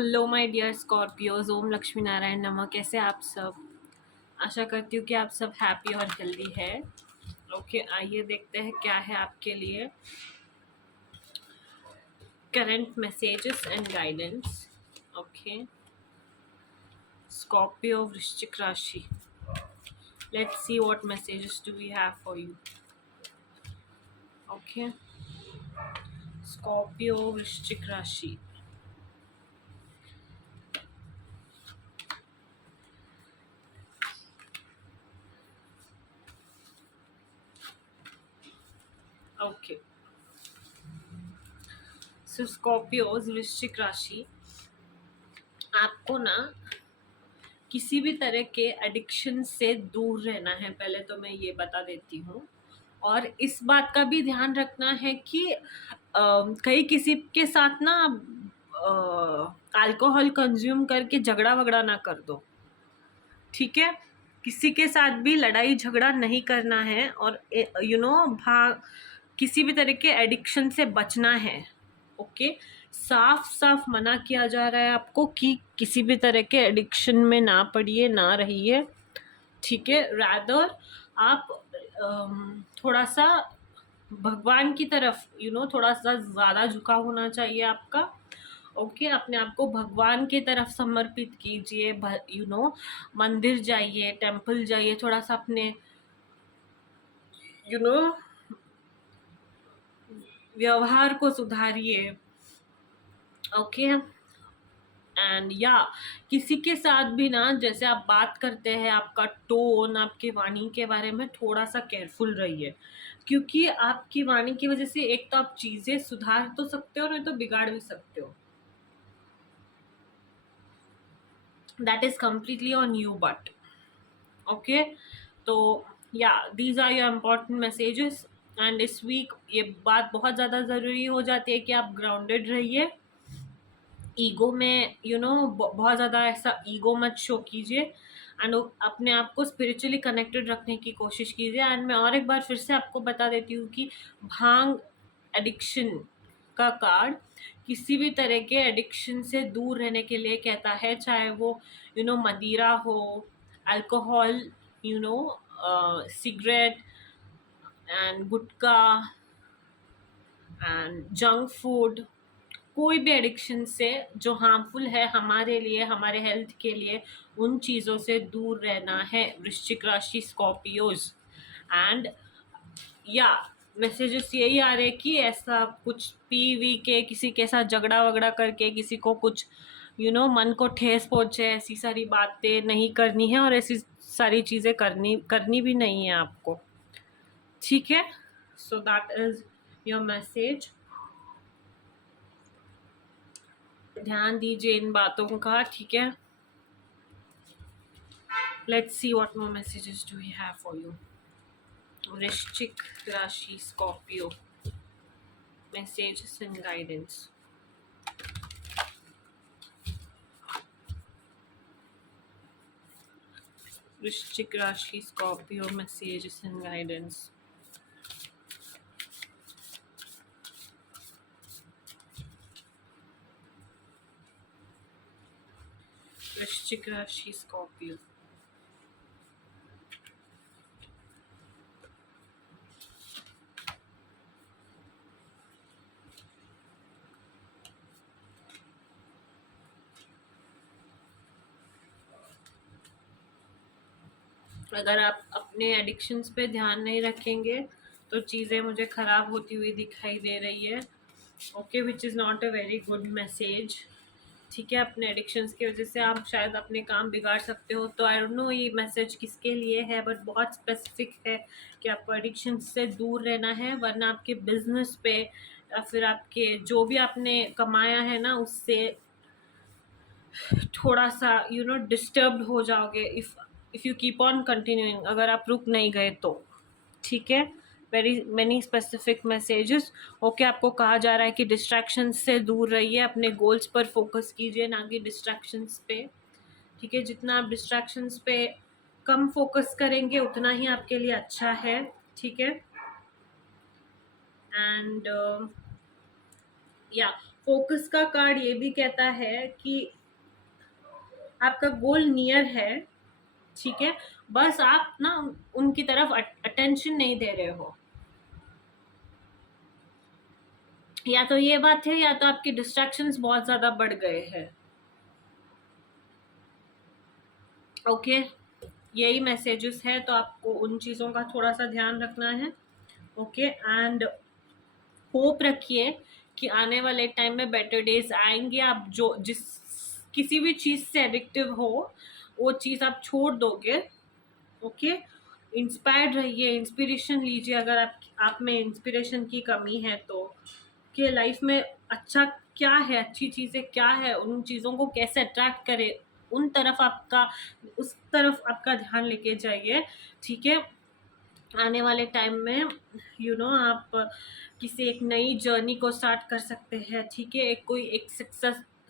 Hello my dear Scorpios, ओम लक्ष्मी नारायण नमः। कैसे आप सब? आशा करती हूँ कि आप सब हैप्पी और हेल्दी है। ओके, आइए देखते हैं क्या है आपके लिए current messages and guidance. Okay, Scorpio वृश्चिक राशि, let's see what messages do we have for you. Okay, Scorpio वृश्चिक राशि। ओके, सो स्कॉर्पियोज वृश्चिक राशि, आपको ना किसी भी तरह के एडिक्शन से दूर रहना है। पहले तो मैं ये बता देती हूँ, और इस बात का भी ध्यान रखना है कि कहीं किसी के साथ ना अल्कोहल कंज्यूम करके झगड़ा वगड़ा ना कर दो। ठीक है, किसी के साथ भी लड़ाई झगड़ा नहीं करना है, और किसी भी तरह के एडिक्शन से बचना है। ओके, साफ साफ मना किया जा रहा है आपको कि किसी भी तरह के एडिक्शन में ना पड़िए, ना रहिए। ठीक है, रादर आप थोड़ा सा भगवान की तरफ थोड़ा सा ज़्यादा झुकाव होना चाहिए आपका। ओके, अपने आप को भगवान की तरफ समर्पित कीजिए। मंदिर जाइए, टेम्पल जाइए, थोड़ा सा अपने व्यवहार को सुधारिए। ओके, एंड किसी के साथ भी ना, जैसे आप बात करते हैं, आपका टोन, आपके वाणी के बारे में थोड़ा सा केयरफुल रहिए, क्योंकि आपकी वाणी की वजह से एक तो आप चीज़ें सुधार तो सकते हो, नहीं तो बिगाड़ भी सकते हो। That is completely on you but okay. तो these are your important messages. And इस वीक ये बात बहुत ज़्यादा ज़रूरी हो जाती है कि आप ग्राउंडेड रहिए। ईगो में बहुत ज़्यादा ऐसा ईगो मत शो कीजिए, एंड अपने आप को स्पिरिचुअली कनेक्टेड रखने की कोशिश कीजिए। एंड मैं और एक बार फिर से आपको बता देती हूँ कि भांग एडिक्शन का कार्ड किसी भी तरह के एडिक्शन से दूर रहने के लिए कहता है, चाहे वो मदिरा हो, alcohol, cigarette and gutkha and junk food, कोई भी एडिक्शन से जो हार्मफुल है हमारे लिए, हमारे हेल्थ के लिए, उन चीज़ों से दूर रहना है वृश्चिक राशि स्कॉर्पियोज। एंड मैसेजेस यही आ रहे कि ऐसा कुछ पी वी के किसी के साथ झगड़ा वगड़ा करके किसी को कुछ मन को ठेस पहुंचे, ऐसी सारी बातें नहीं करनी है, और ऐसी सारी चीज़ें करनी भी नहीं है आपको। ठीक है, so that is your message. ध्यान दीजिए इन बातों का। ठीक है, let's see what more messages do we have for you. वृश्चिक राशि स्कॉर्पियो, मैसेजेस एंड गाइडेंस। वृश्चिक राशि स्कॉर्पियो, मैसेजेस एंड गाइडेंस। वृश्चिक राशि स्कॉर्पियो, अगर आप अपने एडिक्शंस पे ध्यान नहीं रखेंगे तो चीज़ें मुझे ख़राब होती हुई दिखाई दे रही है। Okay, which is not a very good message. ठीक है, अपने एडिक्शंस की वजह से आप शायद अपने काम बिगाड़ सकते हो। तो आई डोंट नो ये मैसेज किसके लिए है, बट बहुत स्पेसिफिक है कि आपको एडिक्शन से दूर रहना है, वरना आपके बिजनेस पे या फिर आपके जो भी आपने कमाया है ना, उससे थोड़ा सा डिस्टर्ब हो जाओगे if you keep on continuing, अगर आप रुक नहीं गए तो। ठीक है, very many specific messages. Okay, आपको कहा जा रहा है कि डिस्ट्रैक्शन से दूर रहिए, अपने गोल्स पर फोकस कीजिए, ना कि डिस्ट्रैक्शंस पे। ठीक है, जितना आप डिस्ट्रैक्शंस पे कम फोकस करेंगे उतना ही आपके लिए अच्छा है। ठीक है, एंड फोकस का कार्ड ये भी कहता है कि आपका गोल नियर है, ठीक है, बस आप ना उनकी तरफ अटेंशन नहीं दे रहे हो। या तो ये बात है, या तो आपकी डिस्ट्रैक्शंस बहुत ज्यादा बढ़ गए हैं। ओके, यही मैसेजेस है, तो आपको उन चीज़ों का थोड़ा सा ध्यान रखना है। ओके, एंड होप रखिए कि आने वाले टाइम में बेटर डेज आएंगे। आप जो जिस किसी भी चीज़ से एडिक्टिव हो वो चीज़ आप छोड़ दोगे। ओके, इंस्पायर्ड रहिए, इंस्पिरेशन लीजिए अगर आप में इंस्पिरेशन की कमी है तो, कि लाइफ में अच्छा क्या है, अच्छी चीज़ें क्या है, उन चीज़ों को कैसे अट्रैक्ट करे, उस तरफ आपका ध्यान लेके जाइए, ठीक है। आने वाले टाइम में आप किसी एक नई जर्नी को स्टार्ट कर सकते हैं, ठीक है। एक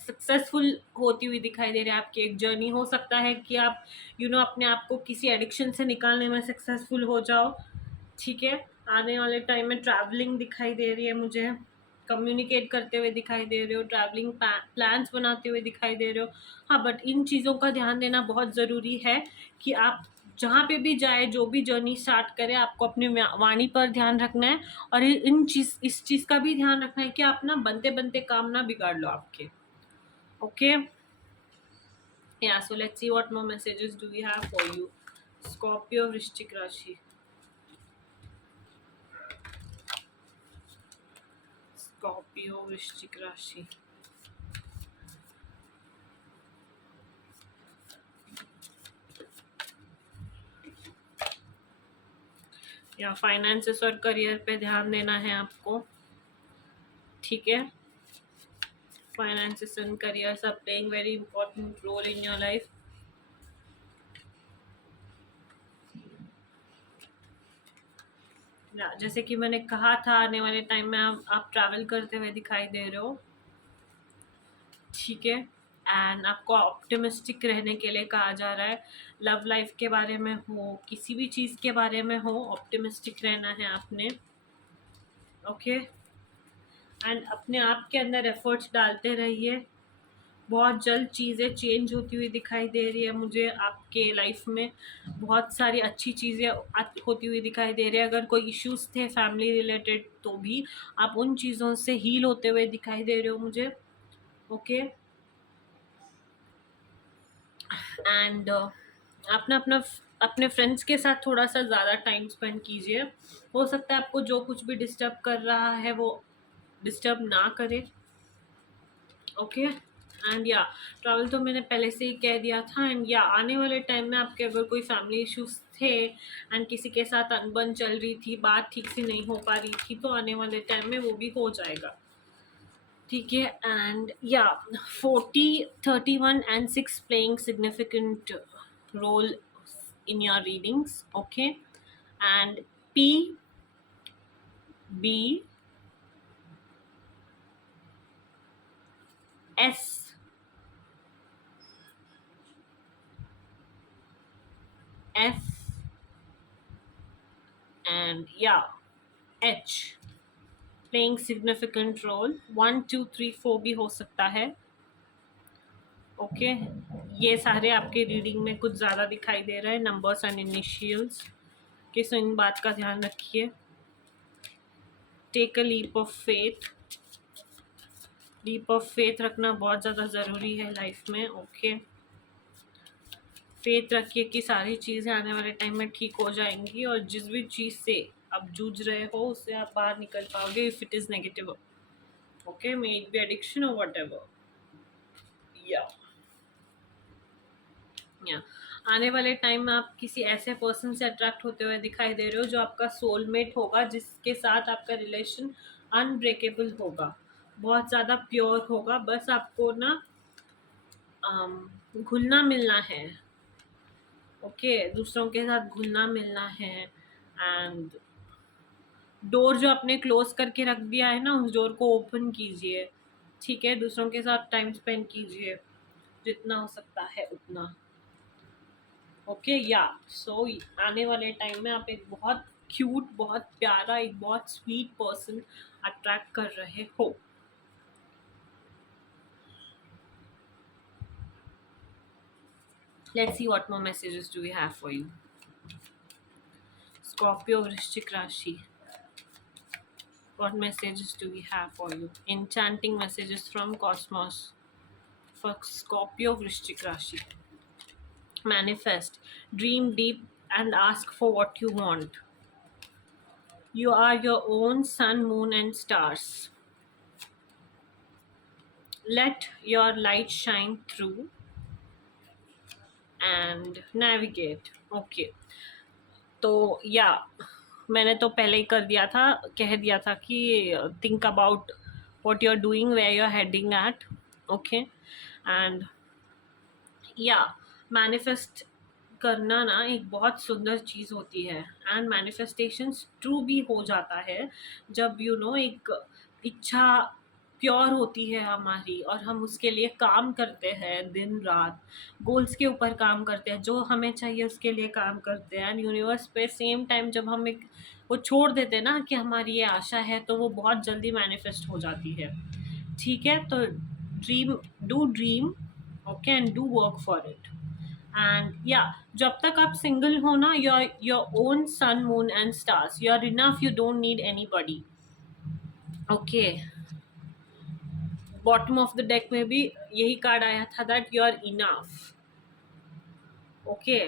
सक्सेसफुल होती हुई दिखाई दे रही है आपकी एक जर्नी। हो सकता है कि आप अपने आप को किसी एडिक्शन से निकालने में सक्सेसफुल हो जाओ, ठीक है। आने वाले टाइम में ट्रैवलिंग दिखाई दे रही है मुझे, कम्युनिकेट करते हुए दिखाई दे रहे हो, ट्रैवलिंग प्लान्स बनाते हुए दिखाई दे रहे हो। हाँ, बट इन चीज़ों का ध्यान देना बहुत ज़रूरी है कि आप जहाँ पे भी जाए, जो भी जर्नी स्टार्ट करे, आपको अपनी वाणी पर ध्यान रखना है। और इस चीज़ का भी ध्यान रखना है कि आप ना बनते बनते काम ना बिगाड़ लो आपके। ओके, या so let's see what more messages do we have for you. Scorpio, वृश्चिक राशि। स्कॉर्पियो, वृश्चिक राशि। या फाइनेंसेस और करियर पे ध्यान देना है आपको, ठीक है। Finances and careers are playing very important role in your life. जैसे कि मैंने कहा था, आने वाले टाइम में आप ट्रैवल करते हुए दिखाई दे रहे हो, ठीक है। एंड आपको ऑप्टिमिस्टिक रहने के लिए कहा जा रहा है। लव लाइफ के बारे में हो, किसी भी चीज़ के बारे में हो, ऑप्टिमिस्टिक रहना है आपने। ओके, एंड अपने आप के अंदर एफर्ट्स डालते रहिए। बहुत जल्द चीज़ें चेंज होती हुई दिखाई दे रही है मुझे आपके लाइफ में। बहुत सारी अच्छी चीज़ें होती हुई दिखाई दे रही है। अगर कोई इश्यूज थे फैमिली रिलेटेड तो भी आप उन चीज़ों से हील होते हुए दिखाई दे रहे हो मुझे। ओके, एंड आप ना अपने फ्रेंड्स के साथ थोड़ा सा ज़्यादा टाइम स्पेंड कीजिए। हो सकता है आपको जो कुछ भी डिस्टर्ब कर रहा है वो डिस्टर्ब ना करे। ओके, एंड या ट्रैवल तो मैंने पहले से ही कह दिया था। एंड या आने वाले टाइम में आपके अगर कोई फैमिली इश्यूज थे एंड किसी के साथ अनबन चल रही थी, बात ठीक से नहीं हो पा रही थी, तो आने वाले टाइम में वो भी हो जाएगा, ठीक है। एंड या 40, 31 and 6 playing significant role in your readings. Okay, and P, B, S, F, and yeah, H playing significant role. 1, 2, 3, 4 भी हो सकता है। ओके, ये सारे आपके रीडिंग में कुछ ज़्यादा दिखाई दे रहे हैं, नंबर्स एंड इनिशियल्स के। सो इन बात का ध्यान रखिए। Take a leap of faith. Leap of faith रखना बहुत ज़्यादा ज़रूरी है लाइफ में। ओके, फेथ रखिए कि सारी चीज़ें आने वाले टाइम में ठीक हो जाएंगी, और जिस भी चीज़ से आप जूझ रहे हो उससे आप बाहर निकल पाओगे, if it is negative. Okay, may it be addiction और वट एवर। या आने वाले टाइम में आप किसी ऐसे पर्सन से अट्रैक्ट होते हुए दिखाई दे रहे हो जो आपका सोलमेट होगा, जिसके साथ आपका रिलेशन अनब्रेकेबल होगा, बहुत ज़्यादा प्योर होगा। बस आपको ना घुलना मिलना है। ओके, दूसरों के साथ घुलना मिलना है। एंड डोर जो आपने क्लोज करके रख दिया है ना, उस डोर को ओपन कीजिए, ठीक है। दूसरों के साथ टाइम स्पेंड कीजिए जितना हो सकता है उतना। ओके, या सो आने वाले टाइम में आप एक बहुत क्यूट, बहुत प्यारा, एक बहुत स्वीट पर्सन अट्रैक्ट कर रहे हो। Let's see what more messages do we have for you. Scorpio, Vrishchik Rashi. What messages do we have for you? Enchanting messages from Cosmos for Scorpio, Vrishchik Rashi. Manifest, dream deep, and ask for what you want. You are your own sun, moon, and stars. Let your light shine through and navigate. Okay. तो या मैंने तो पहले ही कर दिया था, कह दिया था कि think about what you are doing, where you are heading at. Okay. And या मैनिफेस्ट करना ना एक बहुत सुंदर चीज़ होती है, एंड मैनिफेस्टेशंस ट्रू भी हो जाता है जब एक इच्छा प्योर होती है हमारी, और हम उसके लिए काम करते हैं दिन रात, गोल्स के ऊपर काम करते हैं, जो हमें चाहिए उसके लिए काम करते हैं, एंड यूनिवर्स पे सेम टाइम जब हम एक वो छोड़ देते हैं ना कि हमारी ये आशा है, तो वो बहुत जल्दी मैनिफेस्ट हो जाती है. ठीक है, तो dream okay, and do work for it. And या जब तक आप सिंगल हो ना, your own sun, moon and stars, you are enough, you don't need anybody. Okay. Bottom of the deck में भी यही कार्ड आया था, that you are enough. Okay.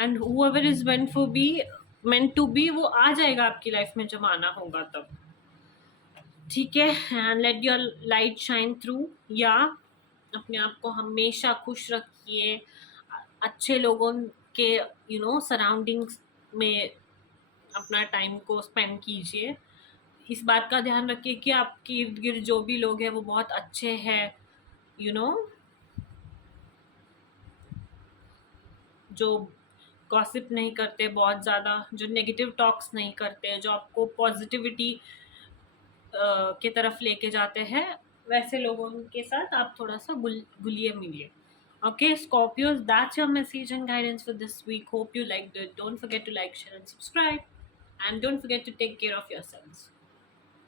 And whoever is meant to be, वो आ जाएगा आपकी life में जब आना होगा तब. ठीक है. And let your light shine through. या अपने आप को हमेशा खुश रखिए, अच्छे लोगों के सराउंडिंग्स में अपना टाइम को स्पेंड कीजिए. इस बात का ध्यान रखिए कि आपके इर्द गिर्द जो भी लोग हैं वो बहुत अच्छे हैं, जो गॉसिप नहीं करते बहुत ज़्यादा, जो नेगेटिव टॉक्स नहीं करते, जो आपको पॉजिटिविटी की तरफ लेके जाते हैं, वैसे लोगों के साथ आप थोड़ा सा गुलिए मिलिए. Okay, Scorpios, that's your message and guidance for this week. Hope you liked it. Don't forget to like, share, and subscribe. And don't forget to take care of yourselves.